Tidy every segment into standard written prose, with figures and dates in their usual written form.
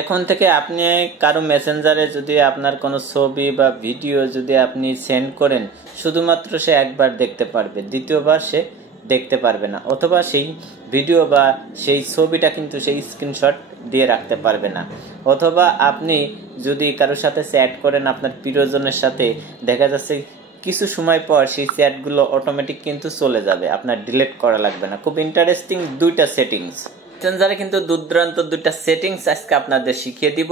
এখন থেকে আপনি কারো মেসেঞ্জারে যদি আপনার কোনো ছবি বা ভিডিও যদি আপনি সেন্ড করেন, শুধুমাত্র সে একবার দেখতে পারবে, দ্বিতীয়বার সে দেখতে পারবে না, অথবা সেই ভিডিও বা সেই ছবিটা কিন্তু সেই স্ক্রিনশট দিয়ে রাখতে পারবে না। অথবা আপনি যদি কারোর সাথে চ্যাট করেন আপনার প্রিয়জনের সাথে, দেখা যাচ্ছে কিছু সময় পর সেই চ্যাটগুলো অটোমেটিক কিন্তু চলে যাবে, আপনার ডিলিট করা লাগবে না। খুব ইন্টারেস্টিং দুইটা সেটিংস মেসেঞ্জারে, কিন্তু দুর্দান্ত দুইটা সেটিংস আজকে আপনাদের শিখিয়ে দিব।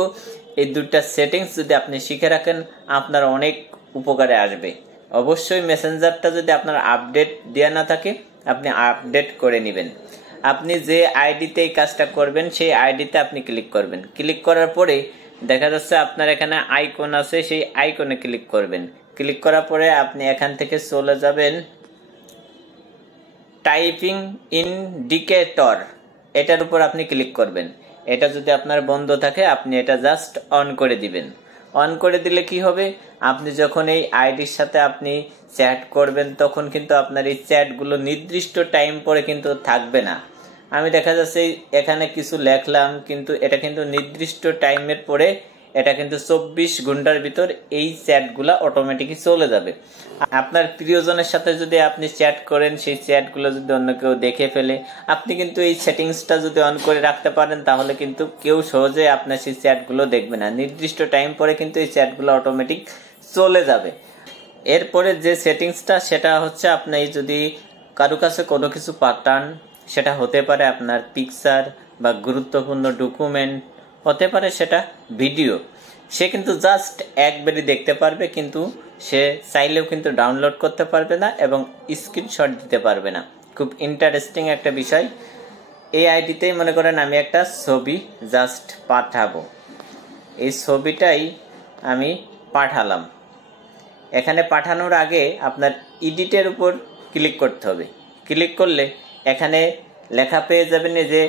এই দুইটা সেটিংস যদি আপনি শিখে রাখেন আপনার অনেক উপকারে আসবে। অবশ্যই মেসেঞ্জারটা যদি আপনার আপডেট দেওয়া না থাকে আপনি আপডেট করে নেবেন। আপনি যে আইডিতে এই কাজটা করবেন সেই আইডিতে আপনি ক্লিক করবেন। ক্লিক করার পরে দেখা যাচ্ছে আপনার এখানে আইকন আছে, সেই আইকনে ক্লিক করবেন। ক্লিক করার পরে আপনি এখান থেকে চলে যাবেন টাইপিং ইন্ডিকেটর, এটার উপর আপনি ক্লিক করবেন। এটা যদি আপনার বন্ধ থাকে আপনি এটা জাস্ট অন করে দিবেন। অন করে দিলে কি হবে, আপনি যখন এই আইডির সাথে আপনি চ্যাট করবেন তখন কিন্তু আপনার এই চ্যাটগুলো নির্দিষ্ট টাইম পরে কিন্তু থাকবে না। আমি দেখা যাচ্ছে এখানে কিছু লেখলাম, কিন্তু এটা কিন্তু নির্দিষ্ট টাইমের পরে এটা কিন্তু 24 ঘন্টার ভিতর এই চ্যাটগুলো অটোমেটিকই চলে যাবে। আপনার প্রিয়জনের সাথে যদি আপনি চ্যাট করেন, সেই চ্যাটগুলো যদি অন্য কেউ দেখে ফেলে, আপনি কিন্তু এই সেটিংসটা যদি অন করে রাখতে পারেন তাহলে কিন্তু কেউ সহজে আপনার সেই চ্যাটগুলো দেখবে না। নির্দিষ্ট টাইম পরে কিন্তু এই চ্যাটগুলো অটোমেটিক চলে যাবে। এরপরে যে সেটিংসটা সেটা হচ্ছে, আপনি যদি কারো কাছে কোনো কিছু পাঠান, সেটা হতে পারে আপনার পিকচার বা গুরুত্বপূর্ণ ডকুমেন্ট, হতে পারে সেটা ভিডিও, সে কিন্তু জাস্ট একবারই দেখতে পারবে, কিন্তু সে চাইলেও কিন্তু ডাউনলোড করতে পারবে না এবং স্ক্রিনশট দিতে পারবে না। খুব ইন্টারেস্টিং একটা বিষয়। এই আইডিতেই মনে করেন আমি একটা ছবি জাস্ট পাঠাবো, এই ছবিটাই আমি পাঠালাম। এখানে পাঠানোর আগে আপনার এডিটের উপর ক্লিক করতে হবে। ক্লিক করলে এখানে লেখা পেয়ে যাবেন যে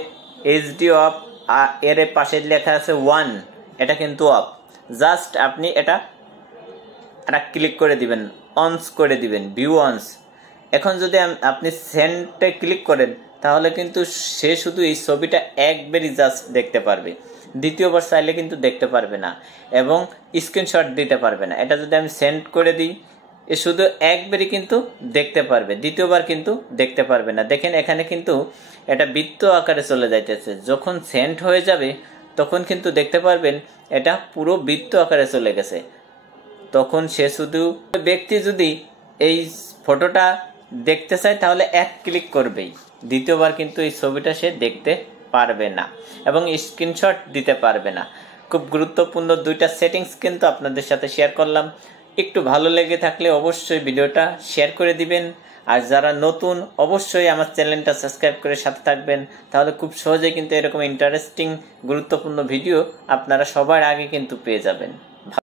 এইচডি অফ, এর পাশে লেখা আছে 1, এটা কিন্তু অফ। জাস্ট আপনি এটা ক্লিক করে দিবেন, অনস করে দিবেন, ভিউ অনস। এখন যদি আপনি সেন্ডে ক্লিক করেন তাহলে কিন্তু সে শুধু এই ছবিটা একবারই জাস্ট দেখতে পারবে, দ্বিতীয়বার চাইলে কিন্তু দেখতে পারবে না এবং স্ক্রিনশট দিতে পারবে না। এটা যদি আমি সেন্ড করে দিই, এ শুধু একবারই কিন্তু দেখতে পারবে, দ্বিতীয়বার কিন্তু দেখতে পারবে না। দেখেন এখানে কিন্তু এটা বৃত্ত আকারে চলে যাইতেছে, যখন সেন্ড হয়ে যাবে তখন কিন্তু দেখতে পারবেন এটা পুরো বৃত্ত আকারে চলে গেছে। তখন সে শুধু ব্যক্তি যদি এই ফটোটা দেখতে চায় তাহলে এক ক্লিক করবেই, দ্বিতীয়বার কিন্তু এই ছবিটা সে দেখতে পারবে না এবং স্ক্রিনশট দিতে পারবে না। খুব গুরুত্বপূর্ণ দুইটা সেটিংস কিন্তু আপনাদের সাথে শেয়ার করলাম। একটু ভালো লেগে থাকলে অবশ্যই ভিডিওটা শেয়ার করে দিবেন, আর যারা নতুন অবশ্যই আমার চ্যানেলটা সাবস্ক্রাইব করে সাথে থাকবেন, তাহলে খুব সহজেই কিন্তু এরকম ইন্টারেস্টিং গুরুত্বপূর্ণ ভিডিও আপনারা সবার আগে কিন্তু পেয়ে যাবেন।